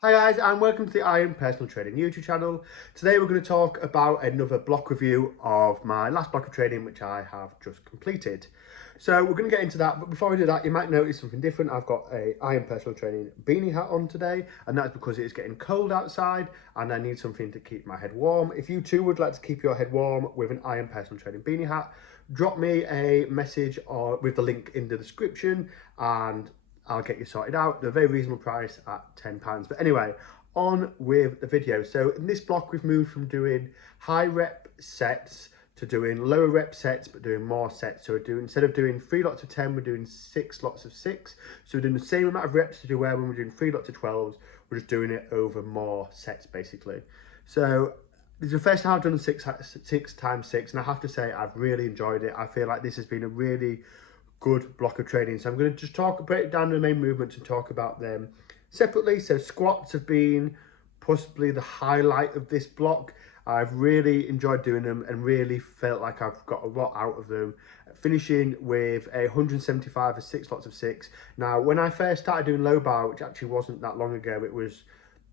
Hi guys, and welcome to the Iron Personal Training YouTube channel. Today we're going to talk about another block review of my last block of training which I have just completed. So we're going to get into that, but before we do that you might notice something different. I've got a Iron Personal Training beanie hat on today, and that's because it is getting cold outside and I need something to keep my head warm. If you too would like to keep your head warm with an Iron Personal Training beanie hat, drop me a message with the link in the description and I'll get you sorted out. They're a very reasonable price at £10. But anyway, on with the video. So in this block, we've moved from doing high rep sets to doing lower rep sets, but doing more sets. So we're doing, instead of doing 3 lots of 10, we're doing 6 lots of 6. So we're doing the same amount of reps to do where when we're doing 3 lots of 12s, we're just doing it over more sets basically. So this is the first time I've done 6 times 6, and I have to say I've really enjoyed it. I feel like this has been a really good block of training. So I'm going to just break down the main movements and talk about them separately. So squats have been possibly the highlight of this block. I've really enjoyed doing them and really felt like I've got a lot out of them. Finishing with a 175 for 6 lots of 6. Now, when I first started doing low bar, which actually wasn't that long ago, it was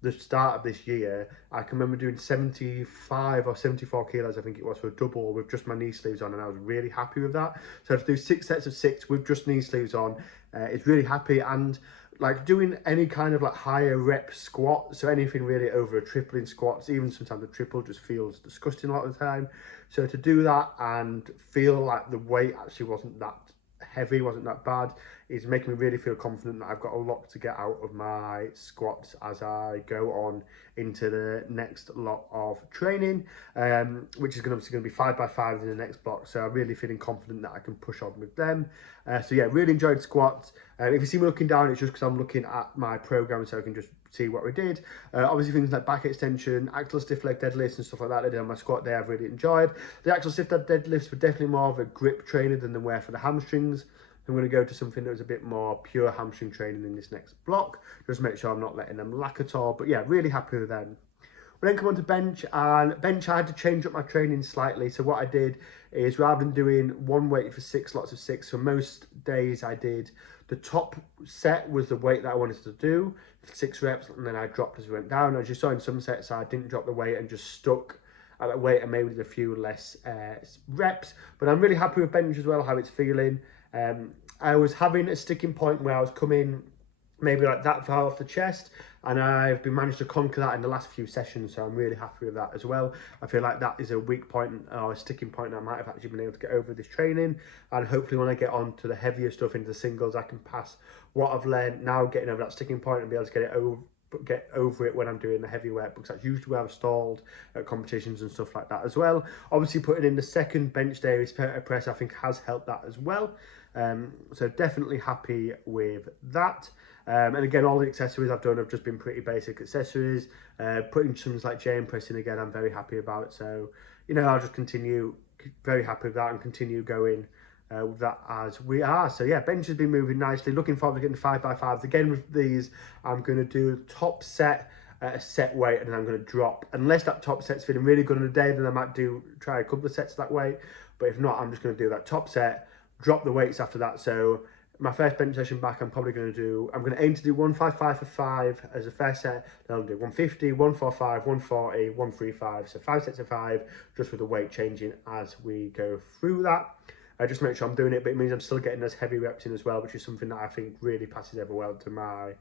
the start of this year, I can remember doing 75 or 74 kilos, I think it was, for a double with just my knee sleeves on, and I was really happy with that. So to do 6 sets of 6 with just knee sleeves on, it's really happy. And like doing any kind of like higher rep squat, so anything really over a triple in squats, even sometimes a triple just feels disgusting a lot of the time. So to do that and feel like the weight actually wasn't that heavy, wasn't that bad, is making me really feel confident that I've got a lot to get out of my squats as I go on into the next lot of training, which is obviously going to be 5x5 in the next block. So I'm really feeling confident that I can push on with them. So yeah, really enjoyed squats. If you see me looking down, it's just because I'm looking at my program so I can just see what we did. Obviously things like back extension, axial stiff leg deadlifts and stuff like that I did on my squat day I've really enjoyed. The axial stiff leg deadlifts were definitely more of a grip trainer than they were for the hamstrings. I'm going to go to something that was a bit more pure hamstring training in this next block. Just make sure I'm not letting them lack at all. But yeah, really happy with them. We then come on to bench, and bench I had to change up my training slightly. So what I did is, rather than doing one weight for 6 lots of 6, so most days I did the top set was the weight that I wanted to do, 6 reps, and then I dropped as we went down. As you saw in some sets, I didn't drop the weight and just stuck at that weight and maybe did a few less reps. But I'm really happy with bench as well, how it's feeling. I was having a sticking point where I was coming maybe like that far off the chest, and I've been managed to conquer that in the last few sessions, so I'm really happy with that as well. I feel like that is a weak point or a sticking point I might have actually been able to get over this training, and hopefully when I get on to the heavier stuff into the singles, I can pass what I've learned now getting over that sticking point and be able to get over it when I'm doing the heavy work, because that's usually where I've stalled at competitions and stuff like that as well. Obviously putting in the second bench day press I think has helped that as well. So definitely happy with that. And again, all the accessories I've done have just been pretty basic accessories. Putting things like chain pressing again, I'm very happy about. So, you know, I'll just continue, very happy with that, and continue going with that as we are. So yeah, bench has been moving nicely. Looking forward to getting 5x5s. Again, with these, I'm going to do top set at a set weight, and then I'm going to drop. Unless that top set's feeling really good on the day, then I might try a couple of sets that weight. But if not, I'm just going to do that top set, drop the weights after that. So my first bench session back, I'm probably going to aim to do 155 for 5 as a first set. Then I'll do 150, 145, 140, 135. So 5 sets of 5, just with the weight changing as we go through that. Just make sure I'm doing it, but it means I'm still getting those heavy reps in as well, which is something that I think really passes over well to my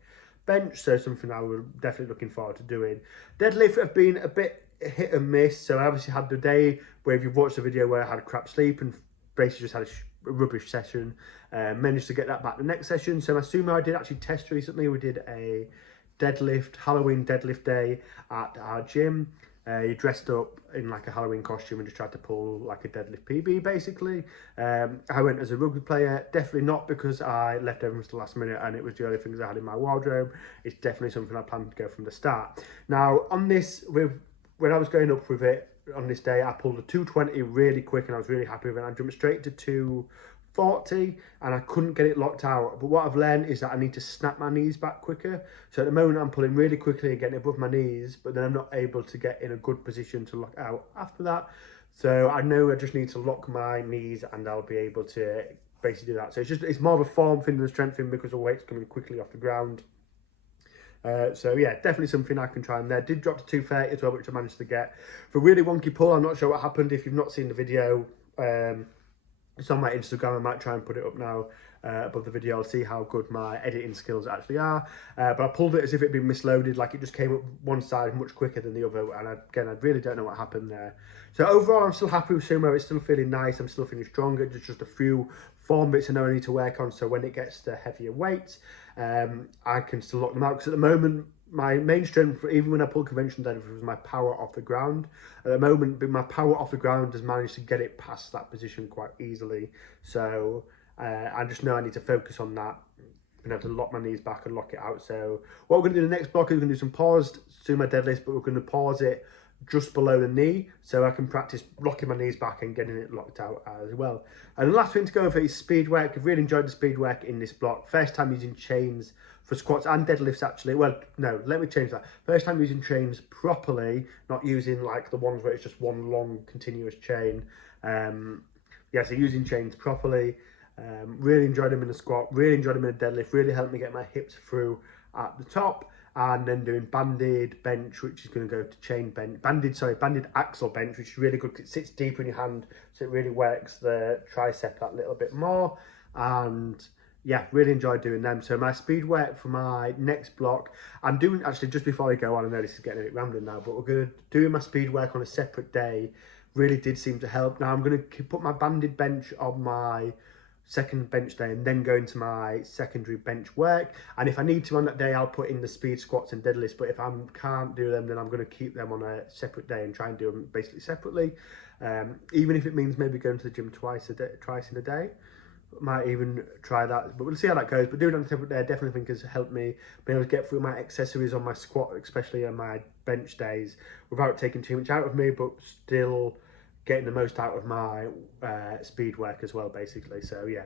bench. So something I will definitely looking forward to doing. Deadlift have been a bit hit and miss. So I obviously had the day where, if you've watched the video where I had crap sleep and basically just had a rubbish session, managed to get that back the next session. So my sumo I did actually test recently. We did a Halloween deadlift day at our gym. You dressed up in like a Halloween costume and just tried to pull like a deadlift PB basically. I went as a rugby player, definitely not because I left everything to the last minute and it was the only things I had in my wardrobe. It's definitely something I planned to go from the start. Now on this, when I was going up with it on this day, I pulled a 220 really quick and I was really happy with it. I jumped straight to 240 and I couldn't get it locked out. But what I've learned is that I need to snap my knees back quicker. So at the moment I'm pulling really quickly and getting above my knees, but then I'm not able to get in a good position to lock out after that. So I know I just need to lock my knees and I'll be able to basically do that. So it's more of a form thing than a strength thing because the weight's coming quickly off the ground. So yeah, definitely something I can try in there. Did drop to 230 as well, which I managed to get for a really wonky pull. I'm not sure what happened. If you've not seen the video, it's on my Instagram. I might try and put it up now above the video. I'll see how good my editing skills actually are. But I pulled it as if it'd been misloaded, like it just came up one side much quicker than the other. And again, I really don't know what happened there. So overall, I'm still happy with Sumo. It's still feeling nice. I'm still feeling stronger. There's just a few form bits I know I need to work on. So when it gets to heavier weights, I can still lock them out. Because at the moment, my main strength, even when I pull conventional deadlift, was my power off the ground. At the moment, my power off the ground has managed to get it past that position quite easily. So I just know I need to focus on that. I'm going to have to lock my knees back and lock it out. So what we're going to do in the next block is we're going to do some paused sumo deadlifts, but we're going to pause it just below the knee so I can practice locking my knees back and getting it locked out as well. And the last thing to go over is speed work. I've really enjoyed the speed work in this block. First time using chains for squats and deadlifts actually. Well, no, let me change that. First time using chains properly, not using like the ones where it's just one long continuous chain. Yeah, so using chains properly. Really enjoyed them in the squat, really enjoyed them in the deadlift, really helped me get my hips through at the top. And then doing banded bench, which is going to go to chain bench, banded axle bench, which is really good because it sits deeper in your hand, so it really works the tricep that little bit more. And yeah, really enjoyed doing them. So my speed work for my next block, I'm doing, actually just before I go on, I know this is getting a bit rambling now, but we're going to do my speed work on a separate day. Really did seem to help. Now I'm going to put my banded bench on my second bench day and then go into my secondary bench work, and if I need to on that day I'll put in the speed squats and deadlifts, but if I can't do them then I'm going to keep them on a separate day and try and do them basically separately, even if it means maybe going to the gym twice in a day. Might even try that, but we'll see how that goes. But doing it on a separate day I definitely think has helped me be able to get through my accessories on my squat, especially on my bench days, without taking too much out of me, but still getting the most out of my speed work as well, basically. So yeah,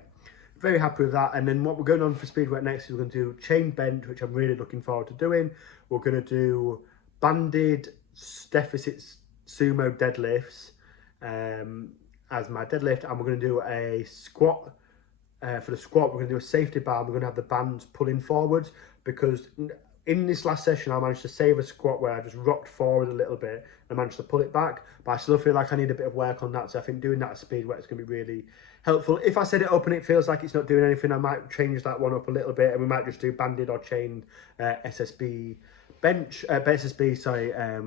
very happy with that. And then what we're going on for speed work next is we're going to do chain bench, which I'm really looking forward to doing. We're going to do banded deficit sumo deadlifts as my deadlift, and we're going to do a squat. For the squat, we're going to do a safety bar. We're going to have the bands pulling forwards, because in this last session, I managed to save a squat where I just rocked forward a little bit and managed to pull it back. But I still feel like I need a bit of work on that. So I think doing that at speed work is going to be really helpful. If I set it up and it feels like it's not doing anything, I might change that one up a little bit, and we might just do banded or chained SSB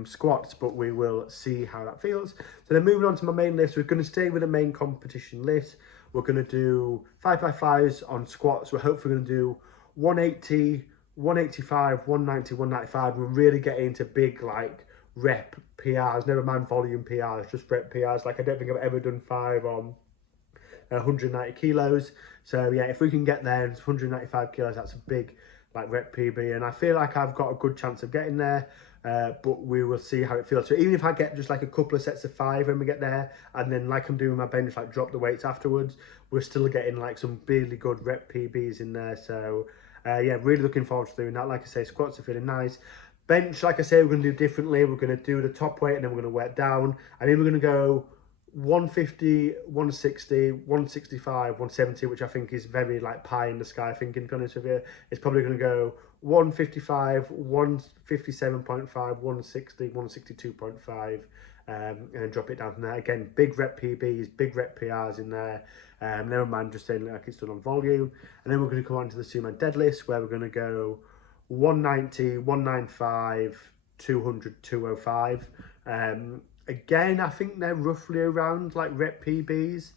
squats, but we will see how that feels. So then moving on to my main lifts, we're going to stay with the main competition lifts. We're going to do 5x5s on squats. We're hopefully going to do 180, 185, 190, 195. We're really getting into big like rep PRs, never mind volume PRs, just rep PRs. Like I don't think I've ever done 5 on 190 kilos. So yeah, if we can get there, it's 195 kilos, that's a big like rep PB, and I feel like I've got a good chance of getting there. But we will see how it feels. So even if I get just like a couple of sets of 5 when we get there, and then like I'm doing my bench, like drop the weights afterwards, we're still getting like some really good rep PBs in there. So yeah, really looking forward to doing that. Like I say, squats are feeling nice. Bench, like I say, we're going to do differently. We're going to do the top weight and then we're going to work down. And then we're going to go 150, 160, 165, 170, which I think is very like pie in the sky thinking, to be honest with you. It's probably going to go 155, 157.5, 160, 162.5, and then drop it down from there. Again, big rep PBs, big rep PRs in there. Never mind just saying like it's done on volume. And then we're going to come on to the sumo deadlifts, where we're going to go 190, 195, 200, 205. Again, I think they're roughly around like rep PBs,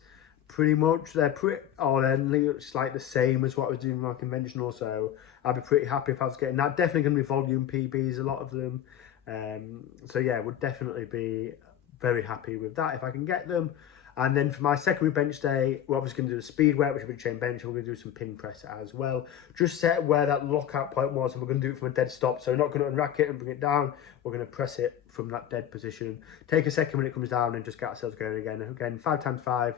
pretty much. They're it's like the same as what I was doing with my conventional, so I'd be pretty happy if I was getting that. Definitely going to be volume PBs, a lot of them. So yeah, would definitely be very happy with that if I can get them. And then for my secondary bench day, we're obviously going to do the speed work, which will be chain bench, and we're going to do some pin press as well. Just set where that lockout point was, and we're going to do it from a dead stop. So we're not going to unrack it and bring it down. We're going to press it from that dead position. Take a second when it comes down and just get ourselves going again. Again, 5 times 5,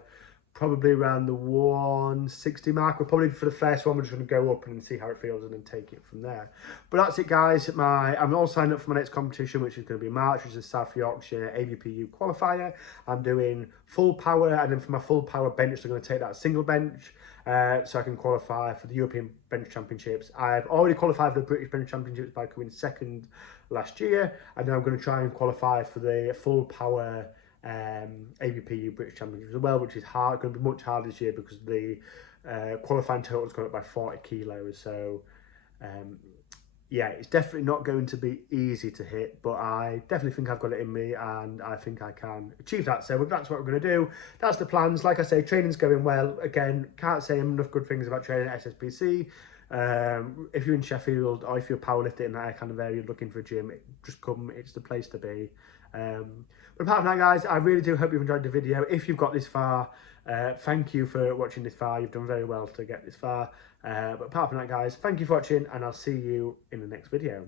probably around the 160 mark. We're probably, for the first one, we're just going to go up and see how it feels and then take it from there. But that's it, guys. I'm all signed up for my next competition, which is going to be March, which is the South Yorkshire AVPU qualifier. I'm doing full power, and then for my full power bench, I'm going to take that single bench, so I can qualify for the European Bench Championships. I've already qualified for the British Bench Championships by coming second last year, and then I'm going to try and qualify for the full power AVPU British Championships as well, which is hard, going to be much harder this year because the qualifying total is going up by 40 kilos. So yeah, it's definitely not going to be easy to hit, but I definitely think I've got it in me, and I think I can achieve that. So that's what we're going to do. That's the plans. Like I say, training's going well. Again, can't say enough good things about training at SSBC. If you're in Sheffield, or if you're powerlifting in that kind of area, looking for a gym, just come. It's the place to be. But apart from that, guys, I really do hope you've enjoyed the video. If you've got this far, thank you for watching this far. You've done very well to get this far. But apart from that, guys, thank you for watching, and I'll see you in the next video.